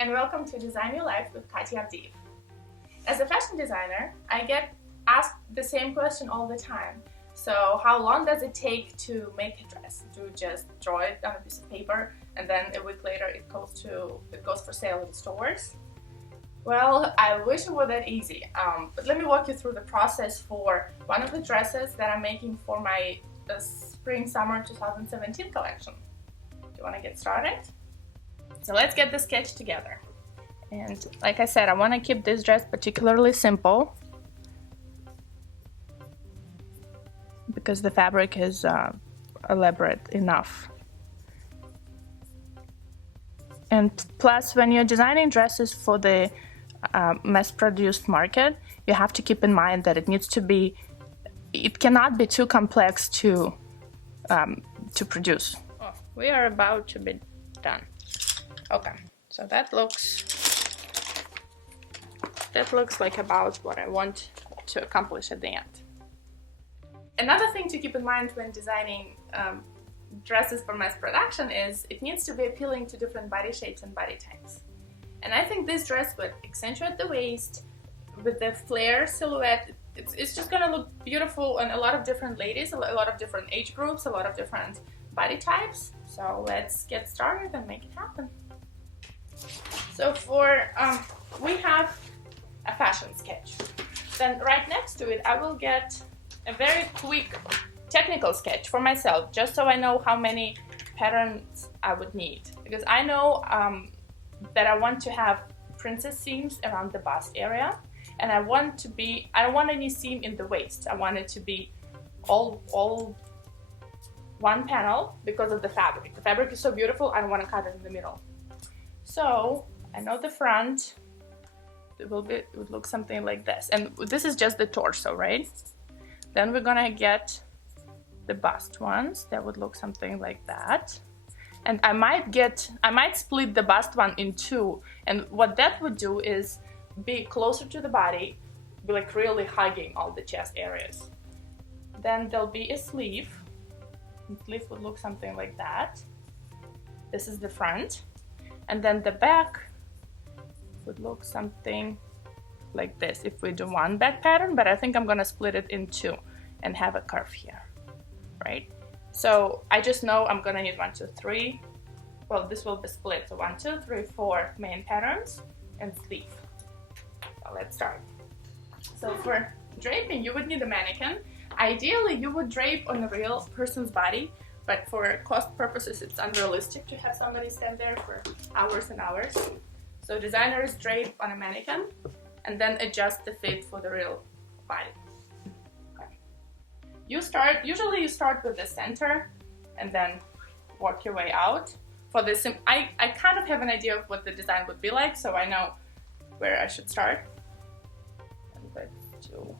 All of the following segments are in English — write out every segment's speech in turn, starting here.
and welcome to Design Your Life with Katya Avdeev. As a fashion designer, I get asked the same question all the time. So how long does it take to make a dress? Do you just draw it on a piece of paper and then a week later it goes for sale in stores? Well, I wish it were that easy, but let me walk you through the process for one of the dresses that I'm making for my Spring-Summer 2017 collection. Do you want to get started? So let's get the sketch together. And like I said, I want to keep this dress particularly simple because the fabric is elaborate enough. And plus, when you're designing dresses for the mass-produced market, you have to keep in mind that it cannot be too complex to produce. Oh, we are about to be done. Okay, so that looks like about what I want to accomplish at the end. Another thing to keep in mind when designing dresses for mass production is it needs to be appealing to different body shapes and body types. And I think this dress would accentuate the waist with the flare silhouette. It's just gonna look beautiful on a lot of different ladies, a lot of different age groups, a lot of different body types. So let's get started and make it happen. So we have a fashion sketch. Then right next to it, I will get a very quick technical sketch for myself, just so I know how many patterns I would need. Because I know that I want to have princess seams around the bust area, and I don't want any seam in the waist. I want it to be all one panel because of the fabric. The fabric is so beautiful, I don't want to cut it in the middle. So I know the front, it would look something like this. And this is just the torso, right? Then we're gonna get the bust ones that would look something like that. And I might split the bust one in two. And what that would do is be closer to the body, be like really hugging all the chest areas. Then there'll be a sleeve. The sleeve would look something like that. This is the front. And then the back would look something like this if we do one back pattern, but I think I'm gonna split it in two and have a curve here, right? So I just know I'm gonna need 1, 2, 3. Well, this will be split, so 1, 2, 3, 4 main patterns and sleeve. So let's start. So for draping, you would need a mannequin. Ideally, you would drape on a real person's body, but for cost purposes, it's unrealistic to have somebody stand there for hours and hours. So designers drape on a mannequin and then adjust the fit for the real body. Okay. Usually you start with the center and then work your way out. For this, I kind of have an idea of what the design would be like, so I know where I should start. I'm going to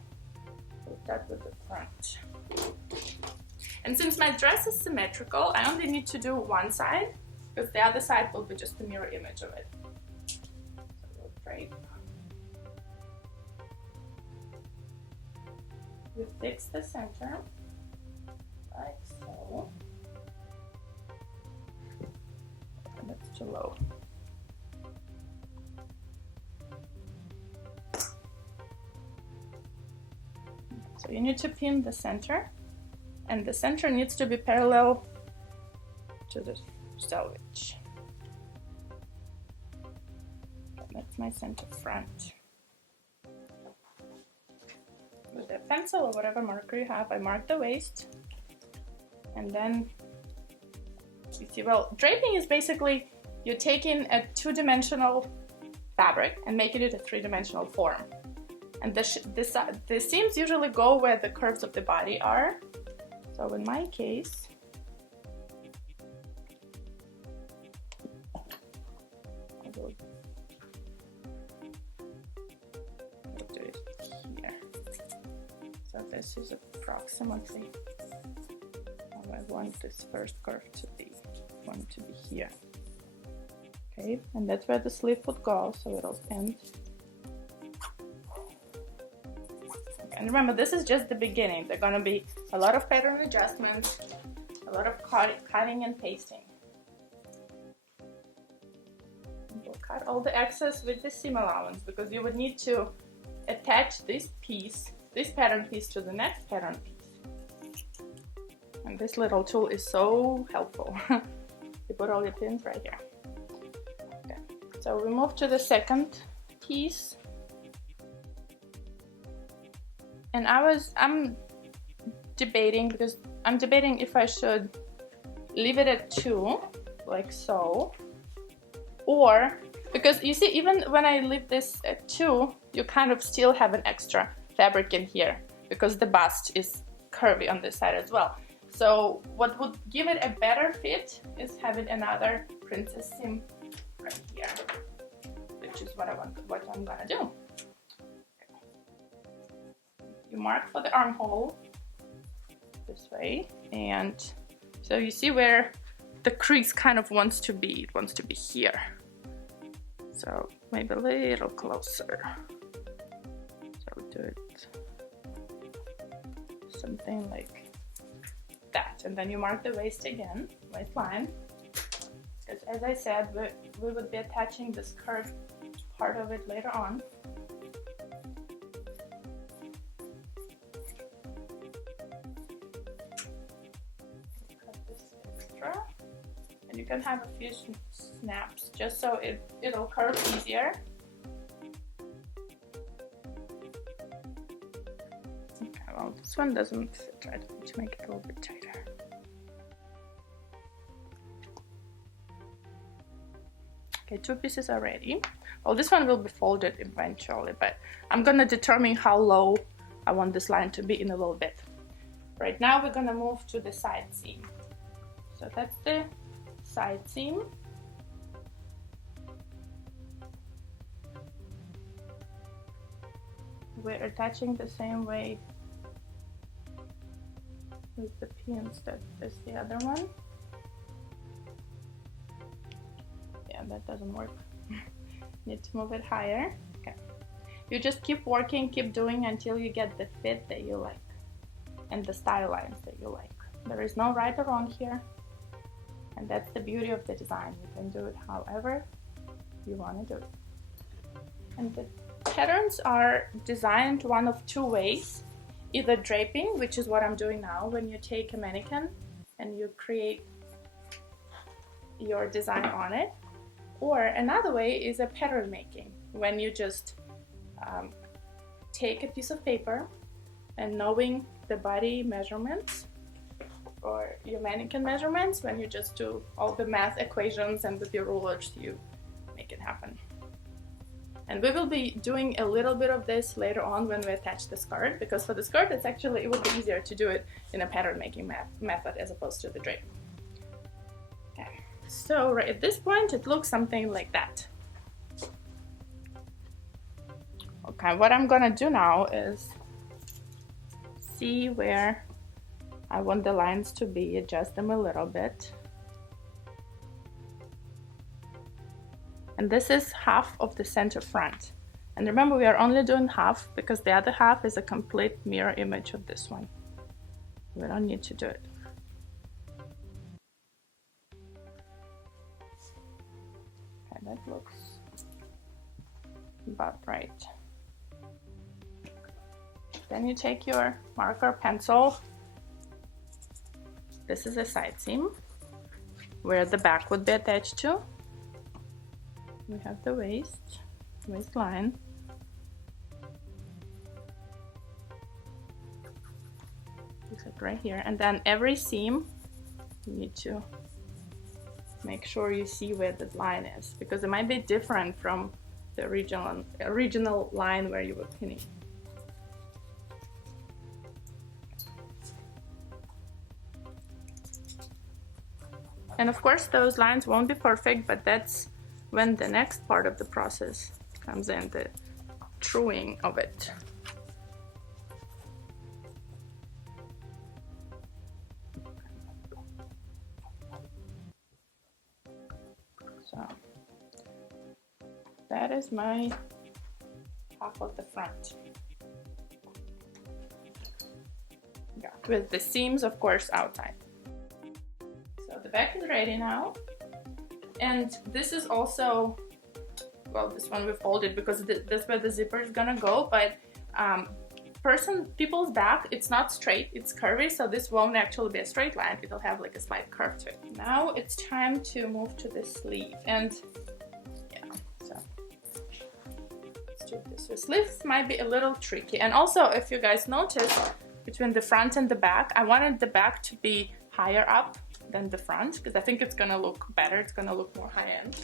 start with the front. And since my dress is symmetrical, I only need to do one side, because the other side will be just a mirror image of it. So we'll drape. We fix the center, like so. And that's too low. So you need to pin the center. And the center needs to be parallel to the selvage. That's my center front. With a pencil or whatever marker you have, I mark the waist. And then, you see, well, draping is basically you're taking a two-dimensional fabric and making it a three-dimensional form. And the seams usually go where the curves of the body are. So in my case, I will do it here. So this is approximately how I want this first curve to be. I want it to be here. Okay, and that's where the sleeve would go, so it'll end. And remember, this is just the beginning. There are going to be a lot of pattern adjustments, a lot of cutting and pasting. We'll cut all the excess with the seam allowance, because you would need to attach this piece, this pattern piece, to the next pattern piece. And this little tool is so helpful. You put all your pins right here. Okay, so we move to the second piece. And I'm debating, because I'm debating if I should leave it at 2, like so, or, because you see, even when I leave this at 2, you kind of still have an extra fabric in here, because the bust is curvy on this side as well. So what would give it a better fit is having another princess seam right here, which is what I'm gonna do. You mark for the armhole this way, and so you see where the crease kind of wants to be. It wants to be here. So maybe a little closer. So do it something like that, and then you mark the waist again, waistline. Because as I said, we would be attaching the skirt part of it later on. And you can have a few snaps just so it'll curve easier. Okay, well, this one doesn't fit right. I need to make it a little bit tighter. Okay, 2 pieces are ready. Well, this one will be folded eventually, but I'm gonna determine how low I want this line to be in a little bit. Right now we're gonna move to the side seam. So that's the side seam. We're attaching the same way with the pins that is the other one. Yeah, that doesn't work. Need to move it higher. Okay. You just keep working, keep doing until you get the fit that you like and the style lines that you like. There is no right or wrong here. And that's the beauty of the design. You can do it however you want to do it. And the patterns are designed one of 2 ways. Either draping, which is what I'm doing now, when you take a mannequin and you create your design on it. Or another way is a pattern making, when you just take a piece of paper and knowing the body measurements or your mannequin measurements, when you just do all the math equations and with your rulers you make it happen. And we will be doing a little bit of this later on when we attach the skirt, because for the skirt it would be easier to do it in a pattern making method as opposed to the drape. Okay, so right at this point it looks something like that. Okay, what I'm gonna do now is see where I want the lines to be, adjust them a little bit. And this is half of the center front. And remember, we are only doing half because the other half is a complete mirror image of this one. We don't need to do it. Okay, that looks about right. Then you take your marker pencil. This is a side seam where the back would be attached to. We have the waistline. It's like right here, and then every seam you need to make sure you see where the line is, because it might be different from the original line where you were pinning. And of course those lines won't be perfect, but that's when the next part of the process comes in, the truing of it. So that is my half of the front. Yeah, with the seams of course outside. So the back is ready now. And this is also well, this one we folded because that's where the zipper is gonna go, but people's back, it's not straight, it's curvy, so this won't actually be a straight line, it'll have like a slight curve to it. Now it's time to move to the sleeve, and yeah, so let's do this. The sleeves might be a little tricky, and also if you guys notice, between the front and the back, I wanted the back to be higher up than the front, because I think it's gonna look better, it's gonna look more high-end.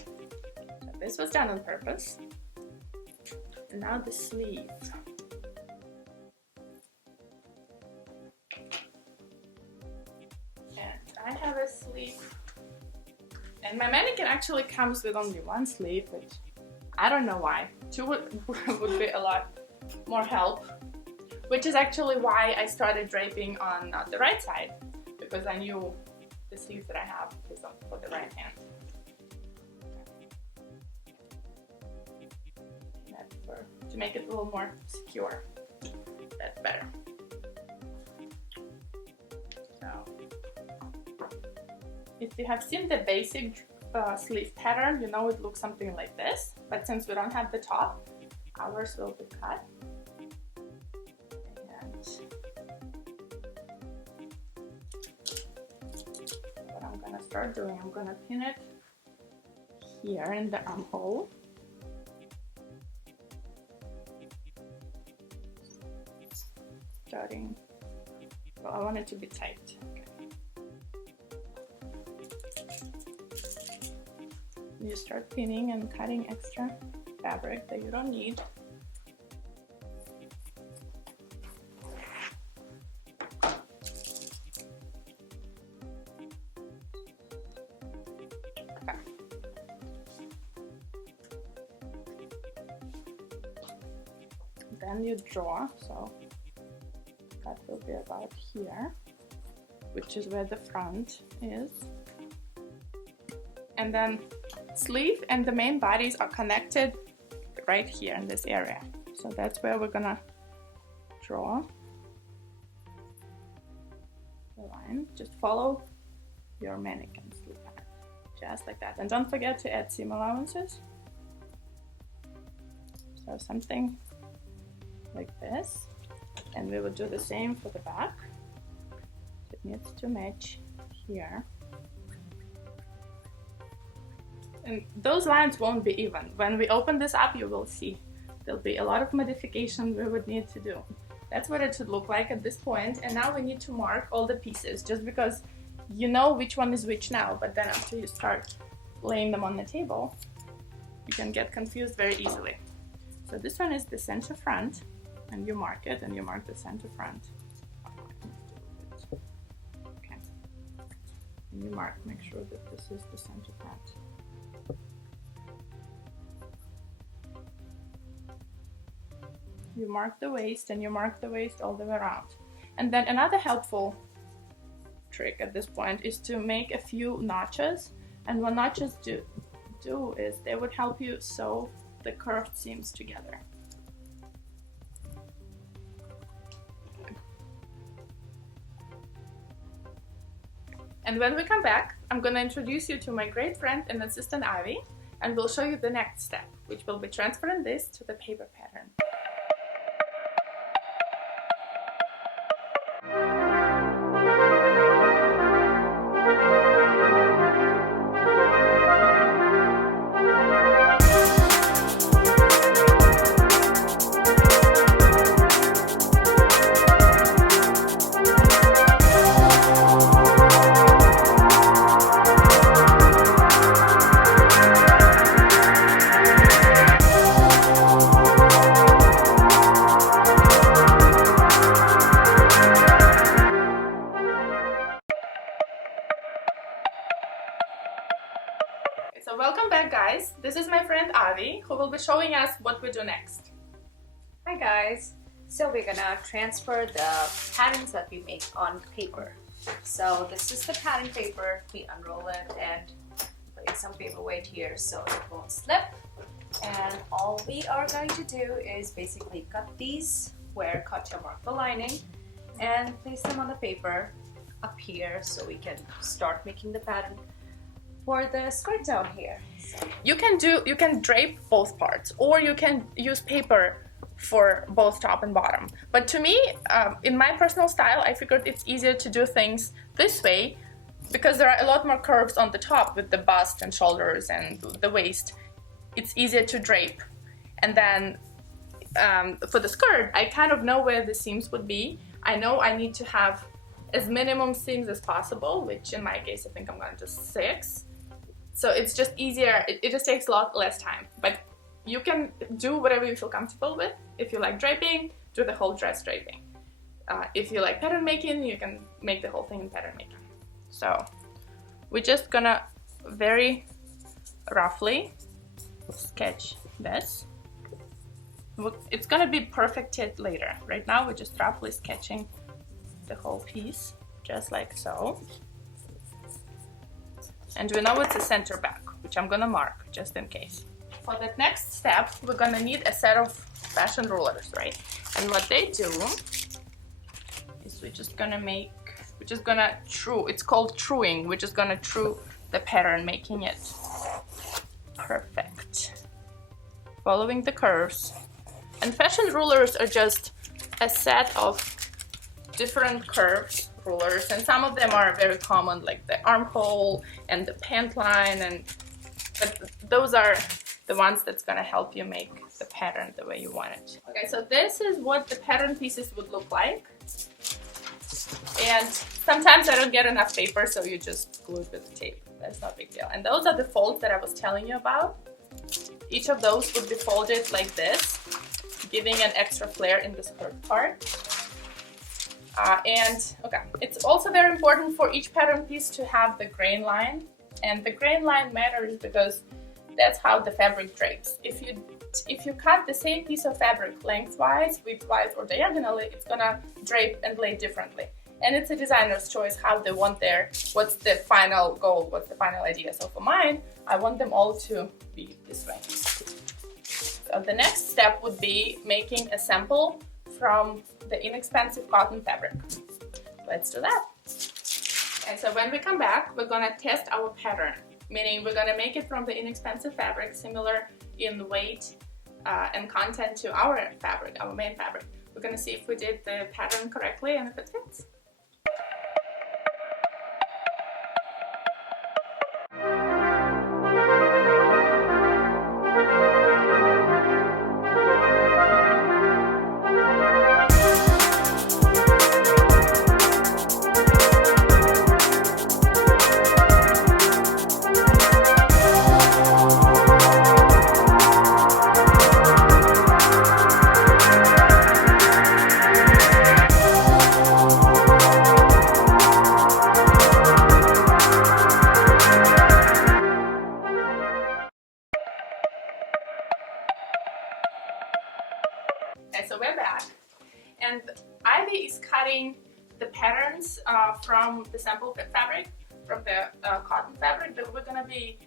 So this was done on purpose. And now the sleeve. I have a sleeve, and my mannequin actually comes with only one sleeve, which I don't know why. Two would be a lot more help, which is actually why I started draping on the right side, because I knew the sleeve that I have is for the right hand. To make it a little more secure, that's better. So, if you have seen the basic sleeve pattern, you know it looks something like this, but since we don't have the top, ours will be cut. And what I'm gonna start doing, I'm gonna pin it here in the armhole. Starting, well, I want it to be tight. You start pinning and cutting extra fabric that you don't need. Okay. Then you draw, so that will be about here, which is where the front is. And then sleeve and the main bodies are connected right here in this area. So that's where we're gonna draw the line. Just follow your mannequin sleeve line, just like that. And don't forget to add seam allowances. So something like this. And we will do the same for the back. It needs to match here. And those lines won't be even. When we open this up, you will see there'll be a lot of modification we would need to do. That's what it should look like at this point. And now we need to mark all the pieces, just because you know which one is which now, but then after you start laying them on the table, you can get confused very easily. So this one is the center front, and you mark it, and you mark the center front. Okay. And you mark, make sure that this is the center front. You mark the waist, and you mark the waist all the way around. And then another helpful trick at this point is to make a few notches. And what notches do is they would help you sew the curved seams together. And when we come back, I'm going to introduce you to my great friend and assistant Avi, and we'll show you the next step, which will be transferring this to the paper pattern. So welcome back, guys. This is my friend Avi, who will be showing us what we do next. Hi guys. So we're gonna transfer the patterns that we make on paper. So this is the pattern paper. We unroll it and place some paper weight here so it won't slip. And all we are going to do is basically cut these where Katya marked the lining and place them on the paper up here so we can start making the pattern for the skirt down here. So. You can drape both parts, or you can use paper for both top and bottom. But to me, in my personal style, I figured it's easier to do things this way because there are a lot more curves on the top with the bust and shoulders and the waist. It's easier to drape. And then for the skirt, I kind of know where the seams would be. I know I need to have as minimum seams as possible, which in my case I think I'm gonna do 6. So it's just easier, it just takes a lot less time. But you can do whatever you feel comfortable with. If you like draping, do the whole dress draping. If you like pattern making, you can make the whole thing in pattern making. So we're just gonna very roughly sketch this. It's gonna be perfected later. Right now we're just roughly sketching the whole piece, just like so. And we know it's a center back, which I'm gonna mark just in case. For the next step, we're gonna need a set of fashion rulers, right? And what they do is we're just gonna true, it's called truing. We're just gonna true the pattern, making it perfect. Following the curves. And fashion rulers are just a set of different curves rulers, and some of them are very common, like the armhole and the pant line, but those are the ones that's gonna help you make the pattern the way you want it. Okay, so this is what the pattern pieces would look like. And sometimes I don't get enough paper, so you just glue it with the tape. That's not a big deal. And those are the folds that I was telling you about. Each of those would be folded like this, giving an extra flare in the skirt part. It's also very important for each pattern piece to have the grain line, and the grain line matters because that's how the fabric drapes. If you cut the same piece of fabric lengthwise, widthwise, or diagonally, it's gonna drape and lay differently. And it's a designer's choice how they want what's the final goal, what's the final idea. So for mine, I want them all to be this way. So the next step would be making a sample from the inexpensive cotton fabric. Let's do that. And so when we come back, we're gonna test our pattern, meaning we're gonna make it from the inexpensive fabric, similar in weight and content to our fabric, our main fabric. We're gonna see if we did the pattern correctly and if it fits. Okay, so we're back, and Ivy is cutting the patterns from the sample fabric, from the cotton fabric that we're gonna be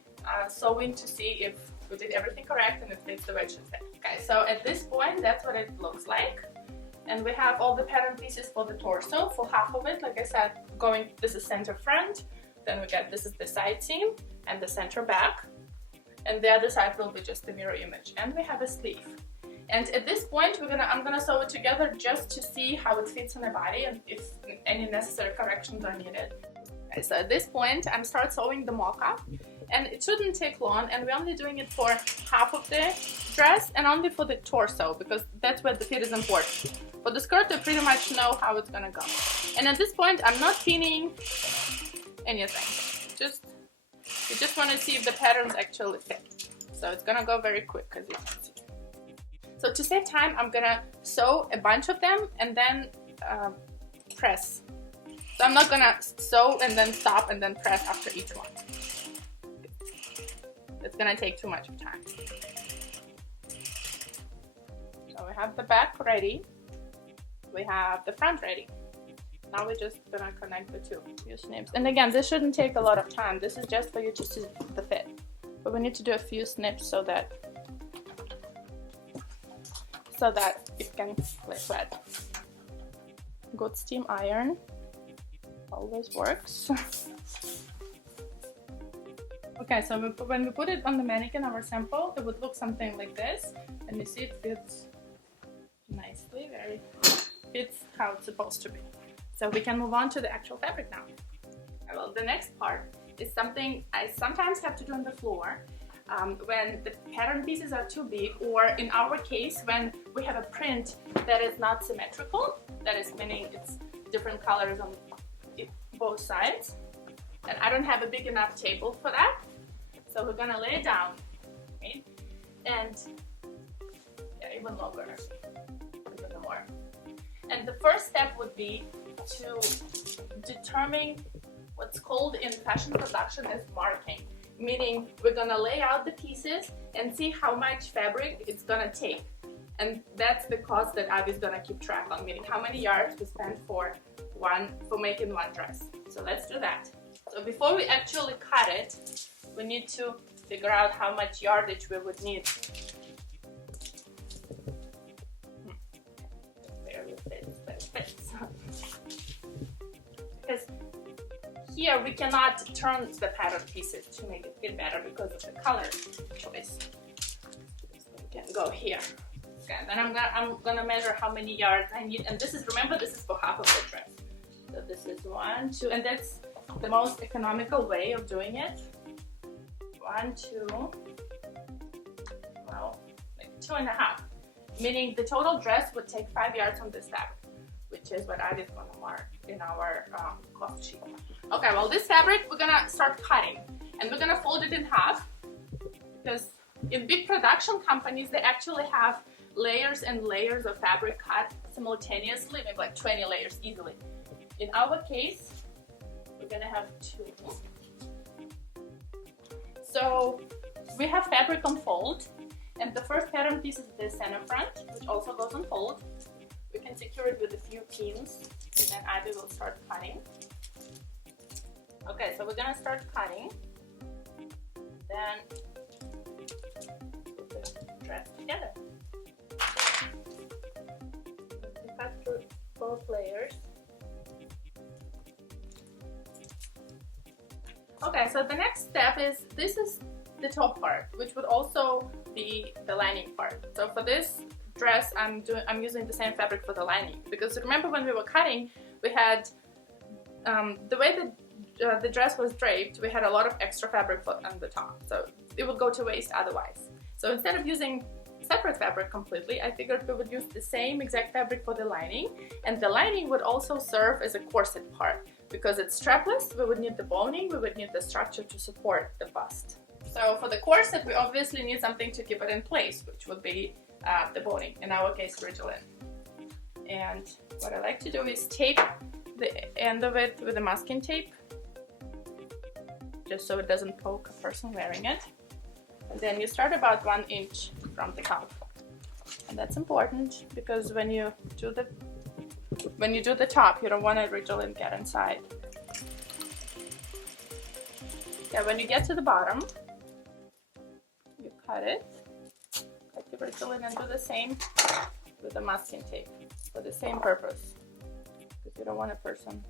sewing to see if we did everything correct and if it's the way it should fit. Okay, so at this point, that's what it looks like. And we have all the pattern pieces for the torso, for half of it, like I said, this is center front, then we get, this is the side seam and the center back, and the other side will be just the mirror image. And we have a sleeve. And at this point, I'm gonna sew it together just to see how it fits in the body and if any necessary corrections are needed. Okay, so at this point, I'm start sewing the mock-up, and it shouldn't take long, and we're only doing it for half of the dress and only for the torso, because that's where the fit is important. For the skirt, I pretty much know how it's gonna go. And at this point, I'm not pinning anything. You just want to see if the patterns actually fit. So it's gonna go very quick, as you can see. So to save time, I'm gonna sew a bunch of them and then press. So I'm not gonna sew and then stop and then press after each one. It's gonna take too much time. So we have the back ready. We have the front ready. Now we're just gonna connect the two. Few snips. And again, this shouldn't take a lot of time. This is just for you to see the fit. But we need to do a few snips so that it can lay flat. Good steam iron always works. Okay, so when we put it on the mannequin, our sample, it would look something like this. And you see it fits nicely, very fits how it's supposed to be. So we can move on to the actual fabric now. Well, the next part is something I sometimes have to do on the floor when the pattern pieces are too big, or in our case, when we have a print that is not symmetrical, that is meaning it's different colors on both sides, and I don't have a big enough table for that. So we're gonna lay it down, right? And yeah, even longer, even more. And the first step would be to determine what's called in fashion production as marking, meaning we're gonna lay out the pieces and see how much fabric it's gonna take. And that's the cost that Avi's gonna keep track on, meaning how many yards we spend for making one dress. So let's do that. So before we actually cut it, we need to figure out how much yardage we would need. Barely fits, but it fits. Because here we cannot turn the pattern pieces to make it fit better because of the color choice. So we can go here. Okay, then I'm gonna measure how many yards I need, and this is, remember, this is for half of the dress. So this is 1, 2, and that's the most economical way of doing it. 1, 2, well, like 2.5, meaning the total dress would take 5 yards on this fabric, which is what Avi's gonna mark in our cost sheet. Okay, well, this fabric we're gonna start cutting, and we're gonna fold it in half, because in big production companies they actually have layers and layers of fabric cut simultaneously, maybe like 20 layers easily. In our case, we're gonna have 2. So we have fabric on fold, and the first pattern piece is the center front, which also goes on fold. We can secure it with a few pins, and then Ivy will start cutting. Okay, so we're gonna start cutting, then put the dress together. We cut through both layers. Okay, so the next step is, this is the top part, which would also be the lining part. So for this dress, I'm using the same fabric for the lining, because remember when we were cutting, we had the way that the dress was draped, we had a lot of extra fabric on the top, so it would go to waste otherwise. So instead of using separate fabric completely, I figured we would use the same exact fabric for the lining, and the lining would also serve as a corset part. Because it's strapless, we would need the boning, we would need the structure to support the bust. So for the corset, we obviously need something to keep it in place, which would be the boning, in our case, Ridgeline. And what I like to do is tape the end of it with a masking tape, just so it doesn't poke a person wearing it. And then you start about 1 inch from the cuff. And that's important, because when you do the top, you don't want to Ridgeline get inside. Yeah, when you get to the bottom, you cut it, cut the Ridgeline, and do the same with the masking tape for the same purpose, because you don't want a person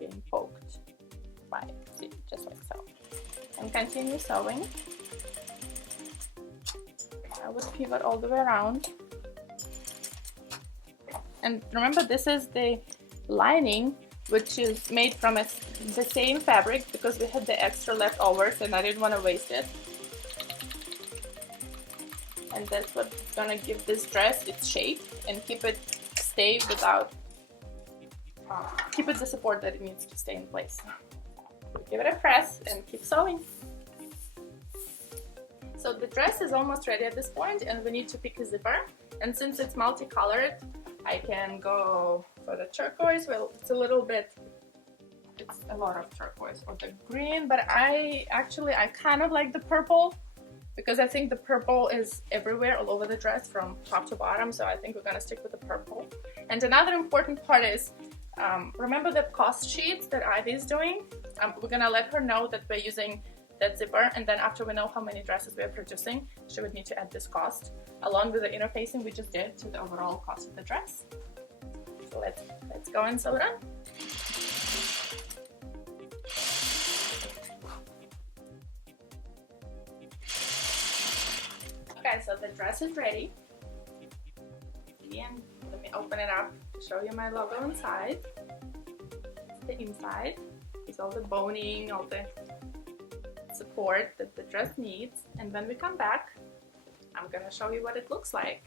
being poked by it. See, just like so. And continue sewing. I would pivot all the way around. And remember, this is the lining, which is made from the same fabric, because we had the extra leftovers and I didn't want to waste it. And that's what's gonna give this dress its shape and keep it keep it the support that it needs to stay in place. Give it a press and keep sewing. So the dress is almost ready at this point, and we need to pick a zipper. And since it's multicolored, I can go for the turquoise. Well, it's a lot of turquoise, or the green, but I kind of like the purple, because I think the purple is everywhere, all over the dress from top to bottom, so I think we're gonna stick with the purple. And another important part is, remember the cost sheets that Ivy is doing? We're gonna let her know that we're using that zipper, and then after we know how many dresses we are producing, she would need to add this cost along with the interfacing we just did to the overall cost of the dress. So let's go and sew it on. Okay, so the dress is ready. Again, let me open it up to show you my logo inside. It's the inside. It's all the boning, all the support that the dress needs. And when we come back, I'm gonna show you what it looks like.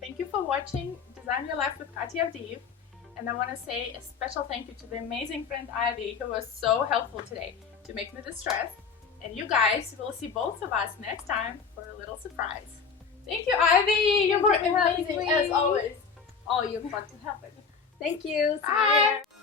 Thank you for watching Design Your Life with Katya Avdeev, and I want to say a special thank you to the amazing friend Ivy, who was so helpful today to make me this dress. And you guys will see both of us next time for a little surprise. Thank you, Ivy! You were amazing as always. Oh, you're fun to have it. Thank you. See you Bye! later.